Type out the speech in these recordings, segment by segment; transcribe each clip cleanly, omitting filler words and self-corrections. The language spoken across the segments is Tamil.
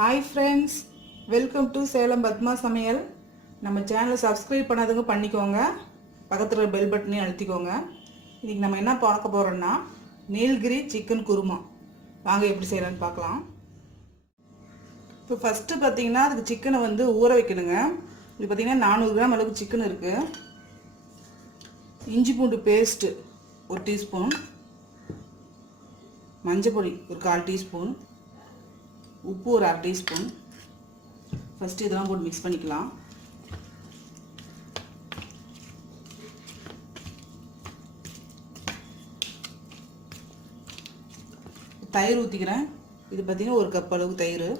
Hi friends, welcome to Salem Padma சமையல். நம்ம சேனலை சப்ஸ்கிரைப் பண்ணாதவங்க பண்ணிக்கோங்க. பக்கத்துல பெல் பட்டனையும் அழுத்திக்கோங்க. இன்னைக்கு நம்ம என்ன பார்க்க போறோம்னா நீல்கிரி சிக்கன் குருமா. வாங்க எப்படி செய்யலாம்னு பார்க்கலாம். இப்போ ஃபர்ஸ்ட் பாத்தீங்கன்னா அதுக்கு சிக்கனை வந்து ஊற வைக்கணுங்க. இது பாத்தீங்கன்னா 400 கிராம் அளவுக்கு சிக்கன் இருக்கு. இஞ்சி பூண்டு பேஸ்ட் 1 டீஸ்பூன், மஞ்சள் பொடி ஒரு 1/4 டீஸ்பூன், உப்பு ஒரு 1/2 டீஸ்பூன். ஃபஸ்ட்டு இதெல்லாம் போட்டு மிக்ஸ் பண்ணிக்கலாம். தயிர் ஊற்றிக்கிறேன். இது பார்த்திங்கன்னா 1 கப் அளவுக்கு தயிர்.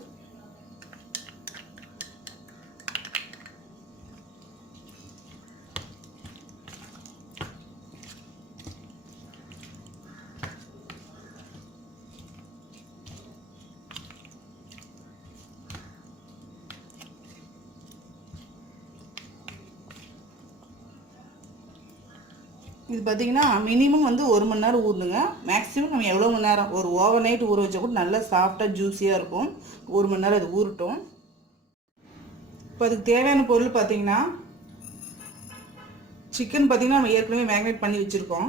இது பார்த்தீங்கன்னா மினிமம் வந்து 1 மணி நேரம் ஊறணுங்க. மேக்ஸிமம் நம்ம எவ்வளோ மணி நேரம், ஒரு ஓவர் நைட் ஊற வச்சா கூட நல்லா சாஃப்டாக ஜூஸியாக இருக்கும். 1 மணி நேரம் அது ஊறட்டும். இப்போ அதுக்கு தேவையான பொருள் பார்த்தீங்கன்னா சிக்கன் பார்த்தீங்கன்னா நம்ம ஏற்கனவே மேக்னேட் பண்ணி வச்சுருக்கோம்.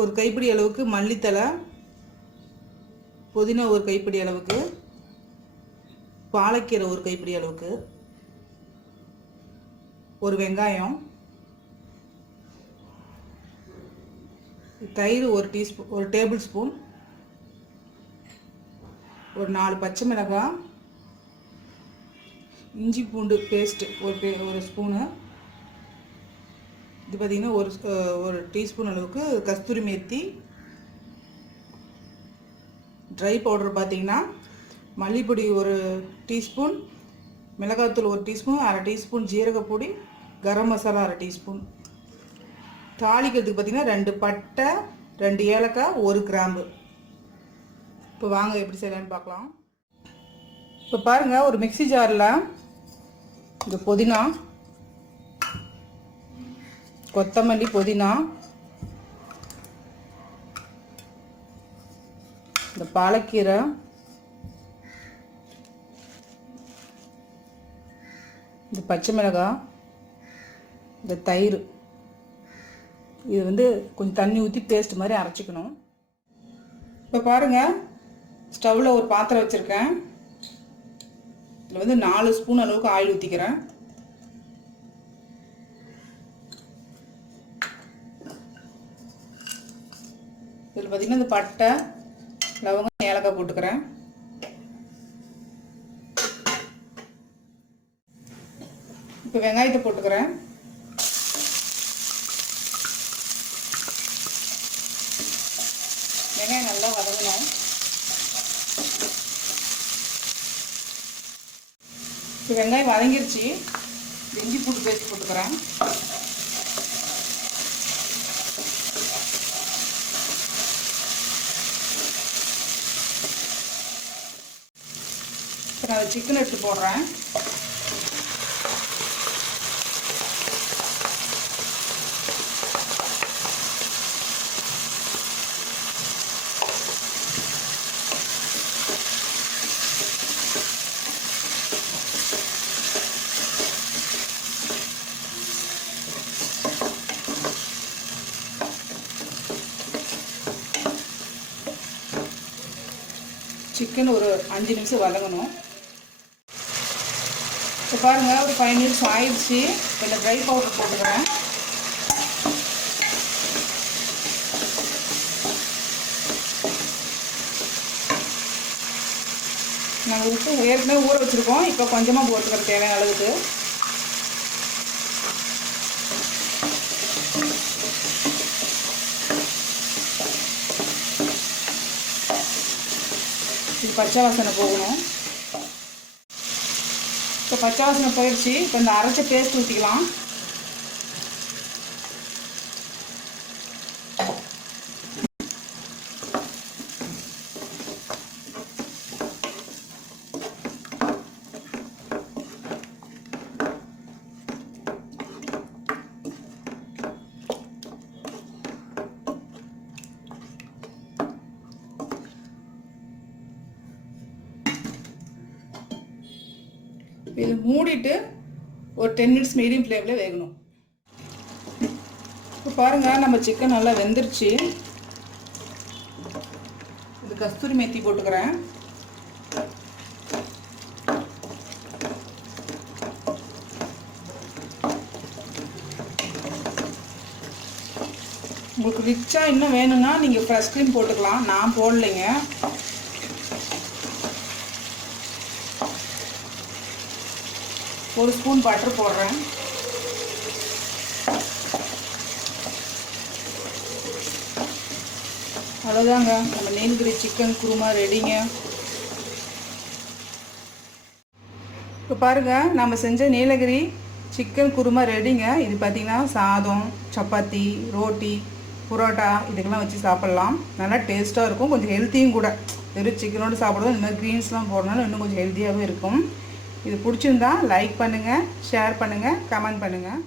ஒரு கைப்பிடி அளவுக்கு மல்லித்தலை, புதினா ஒரு கைப்பிடி அளவுக்கு, பாலக்கீரை ஒரு கைப்பிடி அளவுக்கு, ஒரு வெங்காயம், தயிர் ஒரு டேபிள் ஸ்பூன், ஒரு 4 பச்சை மிளகாய், இஞ்சி பூண்டு பேஸ்ட் ஒரு ஸ்பூனு. இது பார்த்திங்கன்னா ஒரு டீஸ்பூன் அளவுக்கு கஸ்தூரி மேத்தி. ட்ரை பவுடர் பார்த்திங்கன்னா மல்லிப்பொடி ஒரு டீஸ்பூன், மிளகாத்தூள் 1 teaspoon, 1/2 teaspoon ஜீரகப்பொடி, garam masala 1/2 teaspoon. தாளிக்கிறதுக்கு பார்த்திங்கன்னா 2 பட்டை, 2 ஏலக்காய், 1 கிராம்பு. இப்போ வாங்க எப்படி செய்யலான்னு பார்க்கலாம். இப்போ பாருங்கள், ஒரு மிக்ஸி ஜாரில் இந்த புதினா, கொத்தமல்லி, புதினா, இந்த பாலக்கீரை, இந்த பச்சை மிளகாய், இந்த தயிர், இது வந்து கொஞ்சம் தண்ணி ஊற்றி பேஸ்ட் மாதிரி அரைச்சிக்கணும். இப்போ பாருங்கள், ஸ்டவ்வில் ஒரு பாத்திரம் வச்சுருக்கேன். இதில் வந்து 4 ஸ்பூன் அளவுக்கு ஆயில் ஊற்றிக்கிறேன். இதில் பார்த்திங்கன்னா இந்த பட்டை, லவங்கம், ஏலக்காய் போட்டுக்கிறேன். இப்போ வெங்காயத்தை போட்டுக்கிறேன். வெங்காயம் நல்லா வதங்கணும். இப்போ வெங்காயம் வதங்கிருச்சு. இஞ்சி பூண்டு பேஸ்ட் போட்டுக்கிறேன். இப்போ நான் சிக்கன் எடுத்து போடுறேன். சிக்கன் ஒரு 5 நிமிஷம் வதங்கணும். இப்போ பாருங்கள், ஒரு 5 நிமிஷம் ஆயிடுச்சு. இந்த ட்ரை பவுடர் போட்டுக்கிறேன். நாங்கள் உப்பு ஏற்கனவே ஊற வச்சுருக்கோம். இப்போ கொஞ்சமாக போட்டுக்கிறோம் தேவையான அளவுக்கு. இது பச்சை வாசனை போகணும். இப்போ பச்சை வாசனை போயிடுச்சு. இப்போ இந்த அரைச்ச பேஸ்ட் ஊற்றிக்கலாம். இது மூடிட்டு ஒரு 10 மினிட்ஸ் மீடியம் ஃப்ளேமில் வேகணும். இப்போ பாருங்கள், நம்ம சிக்கன் நல்லா வெந்துருச்சு. இது கஸ்தூரி மேத்தி போட்டுக்கிறேன். உங்களுக்கு ரிச்சாக இன்னும் வேணும்னா நீங்கள் ஃப்ரெஷ் க்ரீம் போட்டுக்கலாம். நான் போடலைங்க. ஒரு ஸ்பூன் பட்டர் போடுறேன். அவ்வளோதாங்க, நம்ம நீலகிரி சிக்கன் குருமா ரெடிங்க. இப்போ பாருங்கள், நம்ம செஞ்ச நீலகிரி சிக்கன் குருமா ரெடிங்க. இது பார்த்திங்கன்னா சாதம், சப்பாத்தி, ரோட்டி, புரோட்டா இதுக்கெல்லாம் வச்சு சாப்பிட்லாம். நல்லா டேஸ்ட்டாக இருக்கும். கொஞ்சம் ஹெல்த்தியும் கூட. வெறும் சிக்கனோடு சாப்பிடுவோம். இந்த மாதிரி க்ரீன்ஸ்லாம் போடுறதுனால இன்னும் கொஞ்சம் ஹெல்த்தியாகவும் இருக்கும். இது பிடிச்சிருந்தா லைக் பண்ணுங்கள், ஷேர் பண்ணுங்கள், கமெண்ட் பண்ணுங்கள்.